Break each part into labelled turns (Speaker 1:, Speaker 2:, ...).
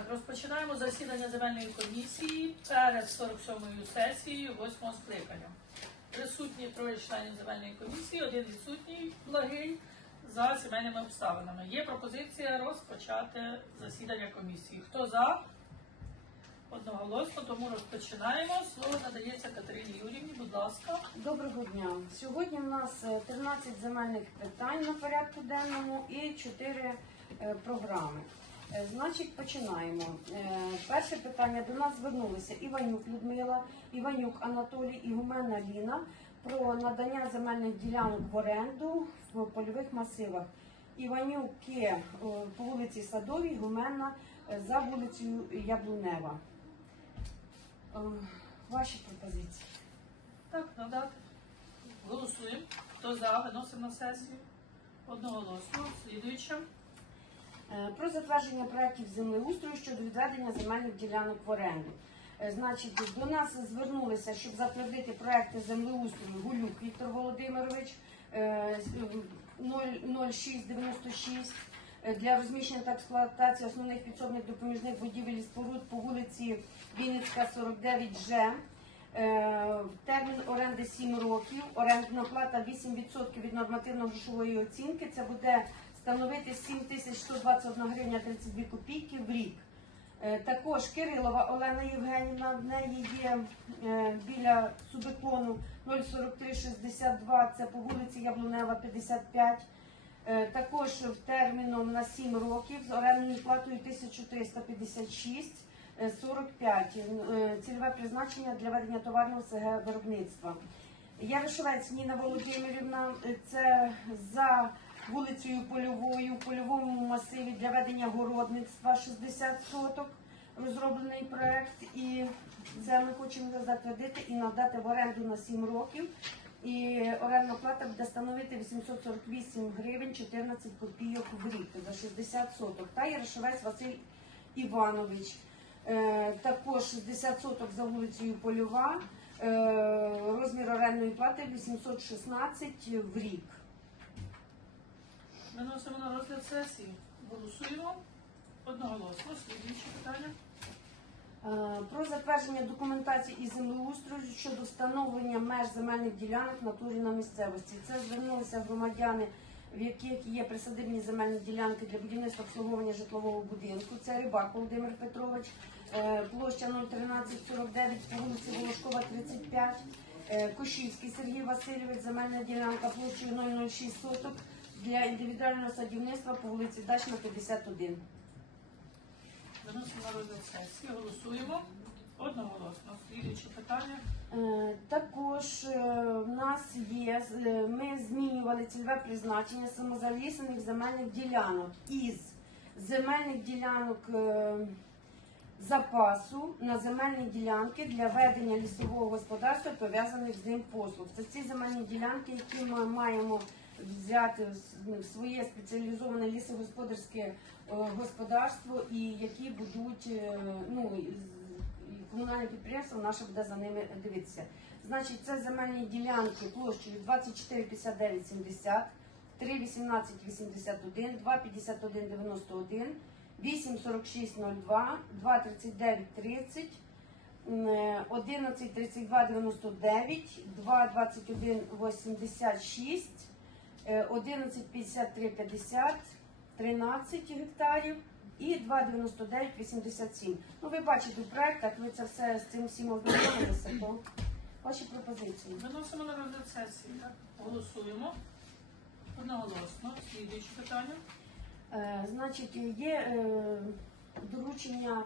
Speaker 1: Так, розпочинаємо засідання земельної комісії перед 47-ю сесією 8-го скликання. Присутні троє членів земельної комісії, один відсутній благий за сімейними обставинами. Є пропозиція розпочати засідання комісії. Хто за? Одноголосно, тому розпочинаємо. Слово надається Катерині Юрівні, будь ласка.
Speaker 2: Доброго дня. Сьогодні в нас е, 13 земельних питань на порядку денному і 4 е, програми. Е, Значить, починаємо. Е, Перше питання до нас звернулися Іванюк Людмила, Іванюк Анатолій і Гуменна Ліна про надання земельних ділянок в оренду в польових масивах. Іванюки е, по вулиці Садовій, Гуменна е, за вулицею Яблунева. Ваші пропозиції.
Speaker 1: Так, надати. Голосуємо. Хто за? Виносимо на сесію. Одноголосно. Слідуюча.
Speaker 2: Е, Про затвердження проєктів землеустрою щодо відведення земельних ділянок в оренду. Е, Значить, до нас звернулися, щоб затвердити проекти землеустрою Гулюк Віктор Володимирович е, е, 0696 е, для розміщення та експлуатації основних підсобних допоміжних будівель і споруд по вулиці Вінницька, 49Ж. Е, Термін оренди 7 років, орендна плата 8% від нормативно-грошової оцінки. Це буде становити 7121 гривня 32 копійки в рік. Е, Також Кирилова Олена Євгенівна, в неї є е, біля субекону 04362, це по вулиці Яблунева 55. Е, Також терміном на 7 років з орендною платою 1356. е, 45. Е, Цільове призначення для ведення товарного СГ виробництва. Яришовець Ніна Володимирівна, це за вулицею Польовою, в польовому масиві для ведення городництва 60 соток. Розроблений проект, і це ми хочемо затвердити і надати в оренду на 7 років. І орендна плата буде становити 848 гривень 14 копійок в рік за 60 соток. Та Ярошевець Василь Іванович. Е, також 60 соток за вулицею Польова. Е, розмір орендної плати 816 в рік.
Speaker 1: Виносимо на розгляд сесії. Голосуємо. Одноголосно. Слідуюче питання.
Speaker 2: Е, Про затвердження документації і землеустрою щодо встановлення меж земельних ділянок натурі на місцевості. Це звернулися громадяни, в яких є присадибні земельні ділянки для будівництва обслуговування житлового будинку. Це Рибак Володимир Петрович, е, площа 01349 по вулиці Волошкова, 35. Е, Кошівський Сергій Васильович, земельна ділянка площею 006 соток для індивідуального садівництва по вулиці Дачна, 51.
Speaker 1: Виносимо на розгляд сесії. Голосуємо. Одноголосно. Слідуюче питання.
Speaker 2: Е, Також е, в нас є, е, ми змінювали цільове призначення самозалісаних земельних ділянок із земельних ділянок запасу на земельні ділянки для ведення лісового господарства, пов'язаних з ним послуг. Це ці земельні ділянки, які ми маємо взяти в своє спеціалізоване лісогосподарське е, господарство і які будуть е, ну, комунальне підприємство наше буде за ними дивитися. Значить, це земельні ділянки площею 24,59,70, 3,18,81, 2,51,91, 8,46,02, 2,39,30, м, е, 11,32,99, 2,21,86, е, 11,53,50, 13 гектарів і 2,99,87. Ну, ви бачите в проектах, ви це все з цим всім ознайомилися, то ваші пропозиції.
Speaker 1: Виносимо на розгляд сесії. Так? Голосуємо. Одноголосно. Слідуюче питання.
Speaker 2: Е, Значить, є е, доручення е,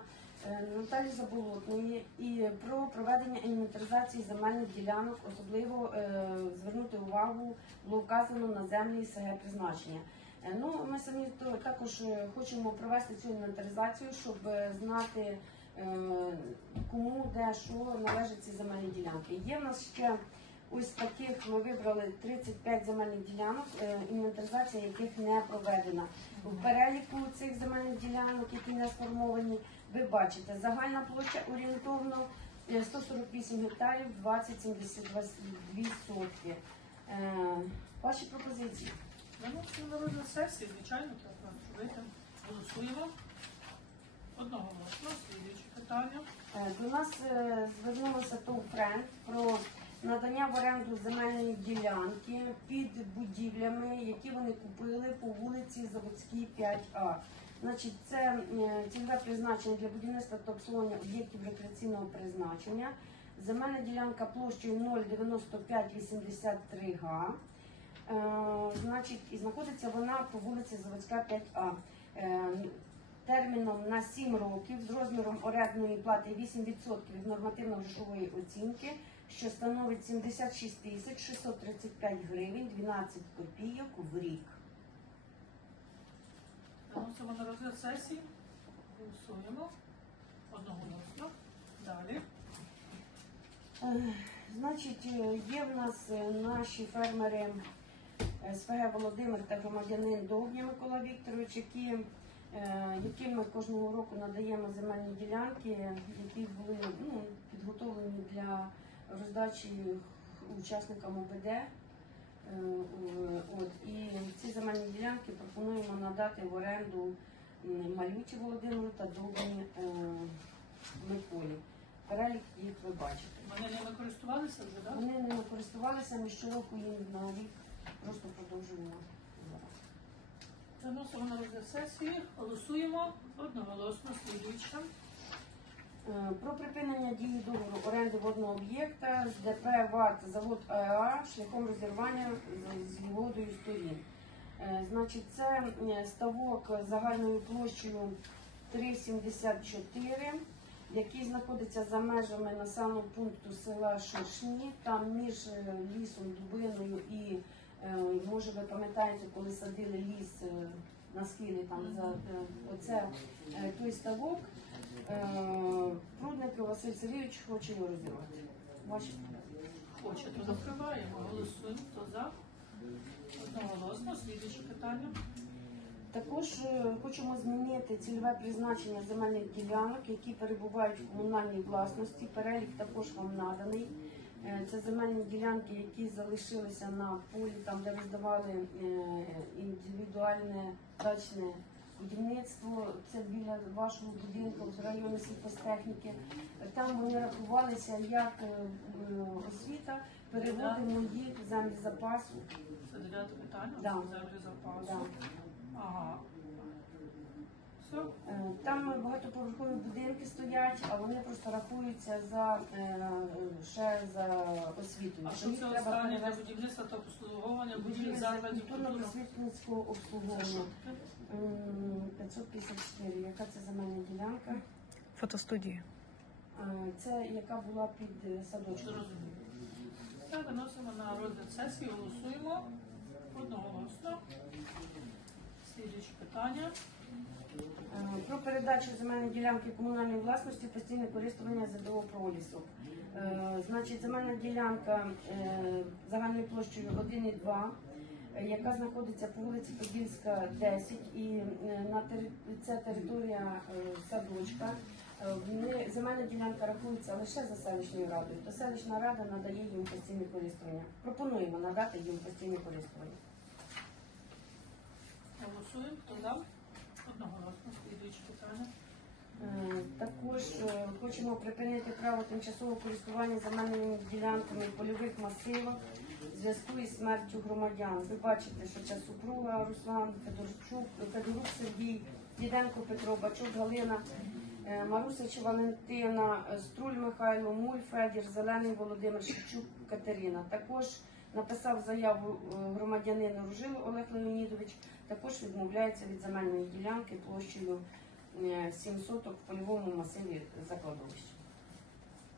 Speaker 2: Наталі Заболотної і про проведення інвентаризації земельних ділянок, особливо е, звернути увагу було вказано на землі СГ призначення. Е, Ну, ми самі також е, хочемо провести цю інвентаризацію, щоб е, знати, е, кому де що належать ці земельні ділянки. Є в нас ще ось таких ми вибрали 35 земельних ділянок, е, інвентаризація яких не проведена. В переліку цих земельних ділянок, які не сформовані, ви бачите, загальна площа орієнтовно е, 148 гектарів, 20,72 сотки. Е, Ваші пропозиції?
Speaker 1: Виносимо на розгляд сесії, звичайно, треба зробити. Голосуємо. Одноголосно. питання.
Speaker 2: Е, До нас е, звернулося ТОВ «Френд» про надання в оренду земельної ділянки під будівлями, які вони купили по вулиці Заводській 5А. Значить, це е, цільове призначення для будівництва та обслуговування об'єктів рекреаційного призначення. Земельна ділянка площею 09583 га. Е, Значить, і знаходиться вона по вулиці Заводська 5А. Е, терміном на 7 років з розміром орендної плати 8% від нормативно-грошової оцінки, що становить 76 тисяч 635 гривень 12 копійок в рік.
Speaker 1: Виносимо на розгляд сесії. Голосуємо. Одноголосно. Далі.
Speaker 2: Е, Значить, е, є в нас е, наші фермери СПГ Володимир та громадянин Довгня Микола Вікторович, які, яким ми кожного року надаємо земельні ділянки, які були ну, підготовлені для роздачі учасникам ОБД. Е, От, і ці земельні ділянки пропонуємо надати в оренду Малюті Володимиру та Довгні е, Миколі. Перелік їх ви бачите.
Speaker 1: Вони ними користувалися вже, так?
Speaker 2: Вони ними користувалися, ми щороку їм на рік просто продовжуємо.
Speaker 1: Виносимо на розгляд сесії. Голосуємо. Одноголосно. Слідуюча.
Speaker 2: Е, Про припинення дії договору оренди водного об'єкта з ДП ВАТ завод АЕА шляхом розірвання з- згодою сторін. Е, Значить, це е, ставок загальною площею 3,74, який знаходиться за межами населеного пункту села Шишні. Там між лісом, дубиною і може ви пам'ятаєте, коли садили ліс на схилі там за е, оце е, той ставок. Е, Прудник Василь Сергійович хоче його розірвати. Бачите?
Speaker 1: Хоче, то закриваємо. Голосуємо. Хто за? Одноголосно. Слідуюче питання.
Speaker 2: Також хочемо змінити цільове призначення земельних ділянок, які перебувають в комунальній власності. Перелік також вам наданий. Е, Це земельні ділянки, які залишилися на полі, там де роздавали е, індивідуальне дачне будівництво. Це біля вашого будинку в районі сільхозтехніки. Там вони рахувалися як е, освіта. Переводимо їх в землі запасу.
Speaker 1: Це дев'яте питання.
Speaker 2: Да.
Speaker 1: Землі запасу.
Speaker 2: Да.
Speaker 1: Ага. Все.
Speaker 2: Е, Там багатоповерхові будинки стоять, а вони просто рахуються за е, ще за освітою.
Speaker 1: А
Speaker 2: Що
Speaker 1: це останнє для будівництва та обслуговування будівель
Speaker 2: будівлі
Speaker 1: закладів
Speaker 2: культурно-просвітницького обслуговування. 554. Яка це земельна ділянка?
Speaker 3: Фотостудії.
Speaker 2: Е, Це яка була під е, садочком.
Speaker 1: Так, виносимо на розгляд сесії, голосуємо одноголосно. Слідуюче питання.
Speaker 2: Передачу земельної ділянки комунальної власності постійне користування ЗДО пролісу. Е, Значить, земельна ділянка е, загальною площею 1,2, е, яка знаходиться по вулиці Подільська, 10, і на тери- це територія садочка. Земельна ділянка рахується лише за селищною радою, то селищна рада надає їм постійне користування. Пропонуємо надати їм постійне користування.
Speaker 1: Голосуємо. Хто за? Одноголосно. Слідуюче питання.
Speaker 2: Е, Також е, хочемо припинити право тимчасового користування земельними ділянками польових масивах в зв'язку із смертю громадян. Ви бачите, що це супруга Руслан Федорчук, Федорук Сергій, Діденко Петро, Бачук Галина, е, Марусич Валентина, е, Струль Михайло, Муль Федір, Зелений Володимир, Шевчук Катерина. Також написав заяву громадянин Ружил Олег Леонідович. Також відмовляється від земельної ділянки площею 7 соток в польовому масиві закладовища.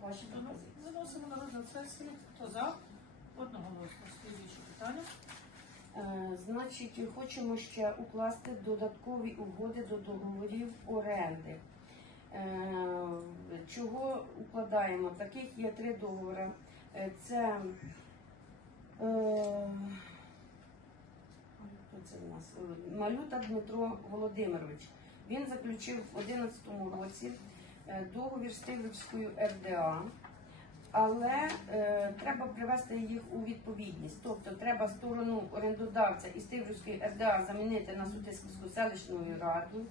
Speaker 2: Ваші пропозиції.
Speaker 1: Виносимо на розгляд сесії. Хто за? Одноголосно. Слідуюче питання.
Speaker 2: Е, Значить, хочемо ще укласти додаткові угоди до договорів оренди. Е, Чого укладаємо? Таких є три договори. Е, Це е, це в нас? Е, Малюта Дмитро Володимирович. Він заключив в 2011 році е, договір з Тиврівською РДА. Але е, треба привести їх у відповідність. Тобто треба сторону орендодавця із Тиврівської РДА замінити на Сутисківську селищну раду.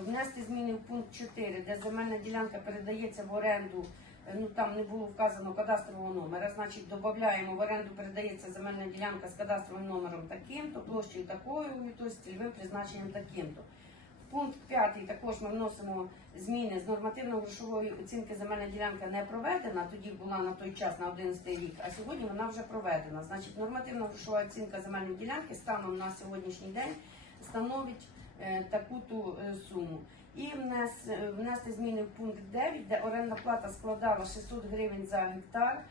Speaker 2: внести зміни в пункт 4, де земельна ділянка передається в оренду. е, Ну там не було вказано кадастрового номера, значить додаємо в оренду передається земельна ділянка з кадастровим номером таким-то, площею такою, то з цільовим призначенням таким-то. Пункт 5 також ми вносимо зміни з нормативно-грошової оцінки земельна ділянка не проведена, тоді була на той час на 11 рік, а сьогодні вона вже проведена. Значить, нормативно-грошова оцінка земельної ділянки станом на сьогоднішній день становить е, таку-ту е, суму. І е, внести зміни в пункт 9, де орендна плата складала 600 гривень за гектар.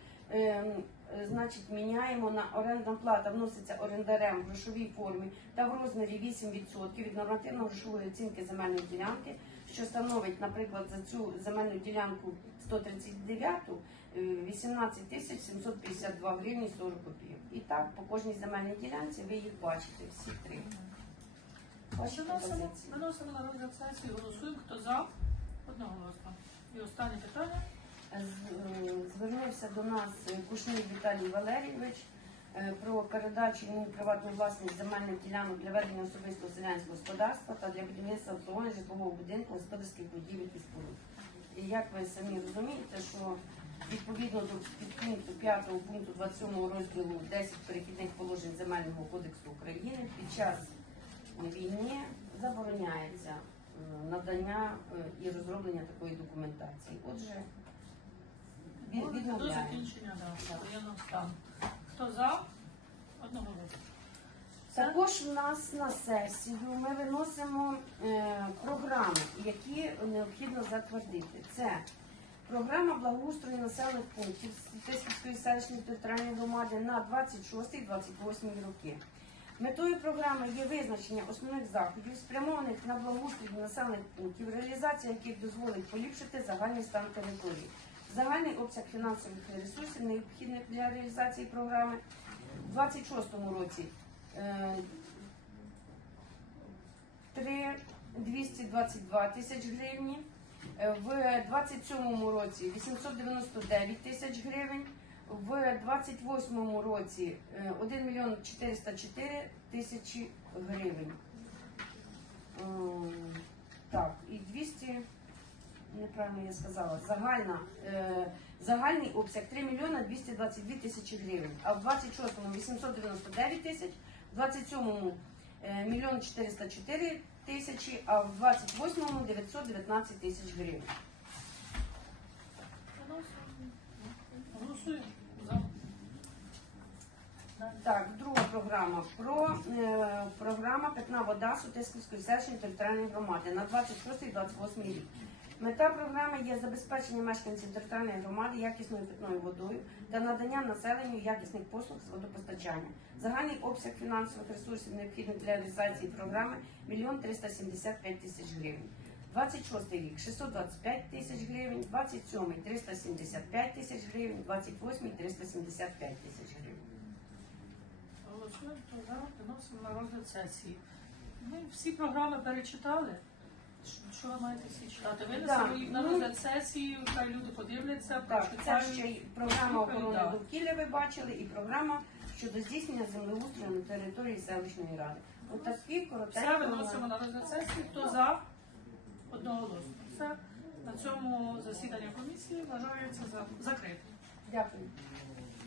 Speaker 2: Е, е, Значить, міняємо на орендна плата вноситься орендарем в грошовій формі та в розмірі 8% від нормативно-грошової оцінки земельної ділянки, що становить, наприклад, за цю земельну ділянку 139 е, 18 тисяч 752 гривні 40 копійок. І так, по кожній земельній ділянці ви їх бачите, всі три. Ваші
Speaker 1: Виносимо,
Speaker 2: пропозиції.
Speaker 1: виносимо на розгляд сесії, голосуємо, хто за, одноголосно. І останнє питання.
Speaker 2: Е, Звернувся до нас Кушнір Віталій Валерійович е, про передачу йому приватну власність земельних ділянок для ведення особистого селянського господарства та для будівництва обслуговування житлового будинку господарських будівель і споруд. І як ви самі розумієте, що відповідно до підпункту 5 пункту 27 розділу 10 перехідних положень Земельного кодексу України під час війни забороняється е, надання і розроблення такої документації. Отже,
Speaker 1: До
Speaker 2: відмовляємо.
Speaker 1: закінчення да, воєнного стану. Хто за, одноголосно.
Speaker 2: Також в нас на сесію ми виносимо е, програми, які необхідно затвердити. Це програма благоустрою населених пунктів Тисківської селищної територіальної громади на 26-28 роки. Метою програми є визначення основних заходів, спрямованих на благоустрій населених пунктів, реалізація яких дозволить поліпшити загальний стан території. Загальний обсяг фінансових ресурсів, необхідних для реалізації програми, у 26 році е, 3 222 тисяч гривні, е, в 27 році 899 тисяч гривень, в 28 році е, 1 мільйон 404 тисячі гривень. Ем, Так, і 200, неправильно я сказала, загальна, е, загальний обсяг 3 мільйона 222 тисячі гривень, а в 26-му 899 тисяч, в 27-му е, мільйон 404 тисячі, а в 28-му 919 тисяч гривень. Так, друга програма про е, програма Питна вода Сутисківської селищної територіальної громади на 26-28 рік. Мета програми є забезпечення мешканців територіальної громади якісною питною водою та надання населенню якісних послуг з водопостачання. Загальний обсяг фінансових ресурсів необхідних для реалізації програми 1 375 тисяч гривень. 26 рік 625 тисяч гривень, 27 375 тисяч гривень, 28 375 тисяч гривень.
Speaker 1: Голосуємо, хто за, виносимо на розгляд сесії. Ми всі програми перечитали. Що- ви маєте всі читати? Винесемо їх на
Speaker 2: ну-
Speaker 1: розгляд сесії, хай люди подивляться,
Speaker 2: Так, це
Speaker 1: прочитають.
Speaker 2: ще й програма охорони
Speaker 1: да.
Speaker 2: довкілля ви бачили, і програма щодо здійснення землеустрою на території селищної ради. Отакі
Speaker 1: Все
Speaker 2: коротенько.
Speaker 1: виносимо на розгляд сесії. Хто за? Одноголосно. Все. На цьому засідання комісії вважається за закритим.
Speaker 2: Дякую.